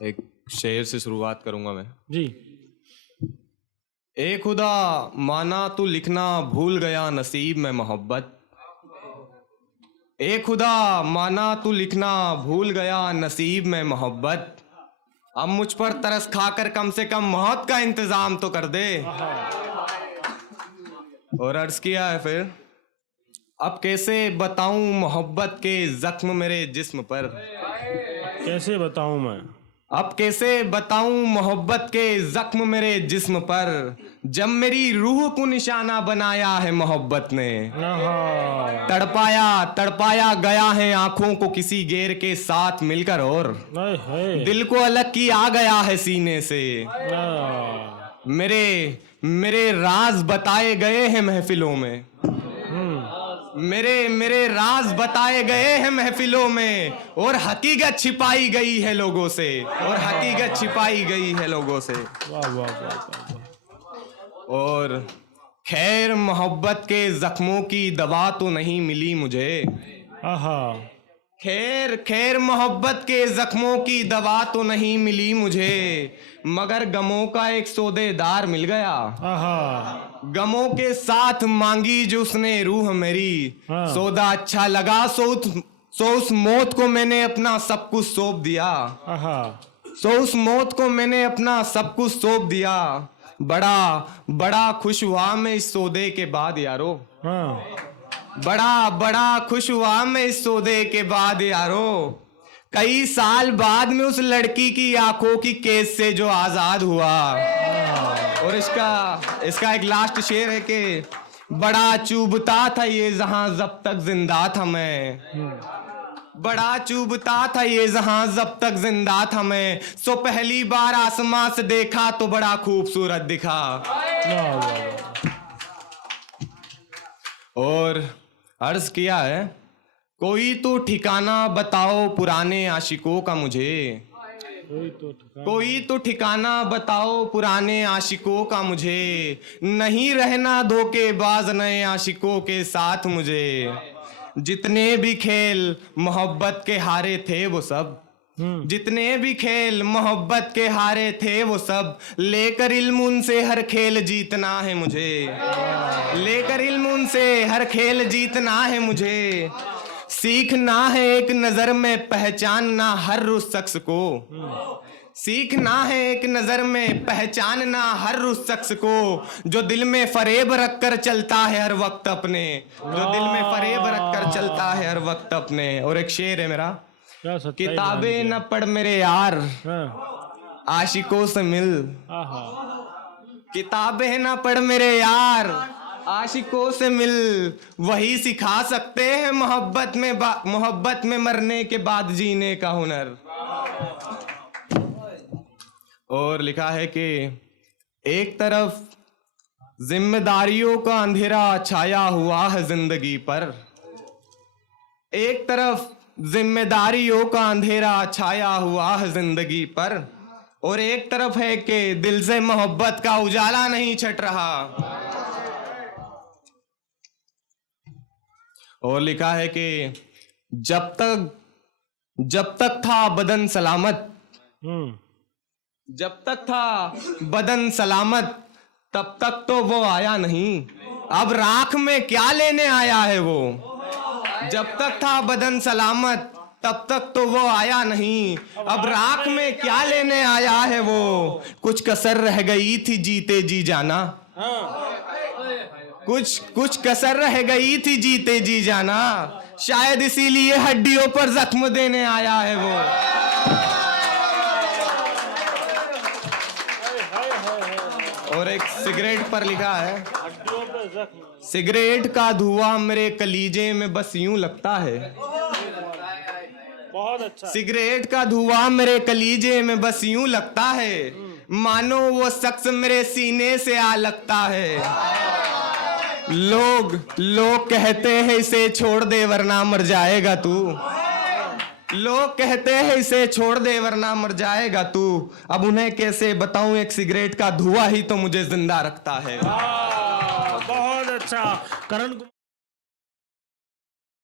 एक शेर से शुरुआत करूंगा मैं जी। ए खुदा माना तू लिखना भूल गया नसीब में मोहब्बत। ए खुदा माना तू लिखना भूल गया नसीब में मोहब्बत। अब मुझ पर तरस खाकर कम से कम मौत का इंतजाम तो कर दे। और अर्ज किया है फिर, अब कैसे बताऊं मोहब्बत के जख्म मेरे जिस्म पर। कैसे बताऊं मैं, अब कैसे बताऊं मोहब्बत के जख्म मेरे जिस्म पर, जब मेरी रूह को निशाना बनाया है मोहब्बत ने। आहा, तड़पाया तड़पाया गया है आंखों को किसी गैर के साथ मिलकर, और आए हाय, दिल को अलग किया गया है सीने से। मेरे मेरे राज बताए गए हैं महफिलों में। मेरे राज बताए गए हैं महफिलों में, और हकीकत छिपाई गई है लोगों से, और हकीकत छिपाई गई है लोगों से। वाह वाह वाह वाह। और खैर मोहब्बत के जख्मों की दवा तो नहीं मिली मुझे। आहा, खैर खैर मोहब्बत के जख्मों की दवा तो नहीं मिली मुझे, मगर गमों का एक सौदेदार मिल गया। आहा, गमों के साथ मांगी जो उसने रूह मेरी, हाँ। सौदा अच्छा लगा सो उस मौत को मैंने अपना सब कुछ सौंप दिया। आहा, सो उस मौत को मैंने अपना सब कुछ सौंप दिया। बड़ा बड़ा खुश हुआ मैं इस सौदे के बाद यारो। हाँ, बड़ा बड़ा खुश हुआ मैं इस सौदे के बाद यारो। कई साल बाद में उस लड़की की आंखों की कैद से जो आजाद हुआ। और इसका एक लास्ट शेर है कि बड़ा चुभता था ये जहां जब तक जिंदा था मैं। बड़ा चुभता था ये जहां जब तक जिंदा था मैं, सो पहली बार आसमां से देखा तो बड़ा खूबसूरत दिखा। वाह वाह। और अर्ज किया है, कोई तो ठिकाना बताओ पुराने आशिकों का मुझे। कोई तो ठिकाना बताओ पुराने आशिकों का मुझे, नहीं रहना धोखेबाज नए आशिकों के साथ मुझे। जितने भी खेल मोहब्बत के हारे थे वो सब, जितने भी खेल मोहब्बत के हारे थे वो सब, लेकर इल्म उनसे हर खेल जीतना है मुझे। लेकर इल्म उनसे हर खेल जीतना है मुझे। सीखना है एक नजर में पहचानना हर उस शख्स को। सीखना है एक नजर में पहचानना हर उस शख्स को, जो दिल में फरेब रख कर चलता है हर वक्त अपने। जो दिल में फरेब रख कर चलता है हर वक्त अपने। और एक शेर है मेरा, क्या सच्चाई बयान किताबें किया। न पढ़ मेरे यार हाँ, आशिकों से मिल। आहा, किताबें न पढ़ मेरे यार आशिकों से मिल, वही सिखा सकते हैं मोहब्बत में मरने के बाद जीने का हुनर। और लिखा है कि एक तरफ जिम्मेदारियों का अंधेरा छाया हुआ है जिंदगी पर। एक तरफ जिम्मेदारियों का अंधेरा छाया हुआ है जिंदगी पर, और एक तरफ है कि दिल से मोहब्बत का उजाला नहीं छट रहा। और लिखा है कि जब तक था बदन सलामत, जब तक था बदन सलामत तब तक तो वो आया नहीं, अब राख में क्या लेने आया है वो। जब तक था बदन सलामत तब तक तो वो आया नहीं, अब राख में क्या लेने आया है वो। कुछ कसर रह गई थी जीते जी जाना, कुछ कसर रह गई थी जीते जी जाना, शायद इसीलिए हड्डियों पर जख्म देने आया है वो। और एक सिगरेट पर लिखा है, सिगरेट का धुआं मेरे कलीजे में बस यूं लगता है। बहुत अच्छा। सिगरेट का धुआं मेरे कलीजे में बस यूं लगता है, मानो वो शख्स मेरे सीने से आ लगता है। लोग कहते हैं इसे छोड़ दे वरना मर जाएगा तू। लोग कहते हैं इसे छोड़ दे वरना मर जाएगा तू। अब उन्हें कैसे बताऊं, एक सिगरेट का धुआं ही तो मुझे जिंदा रखता है। बहुत अच्छा करण।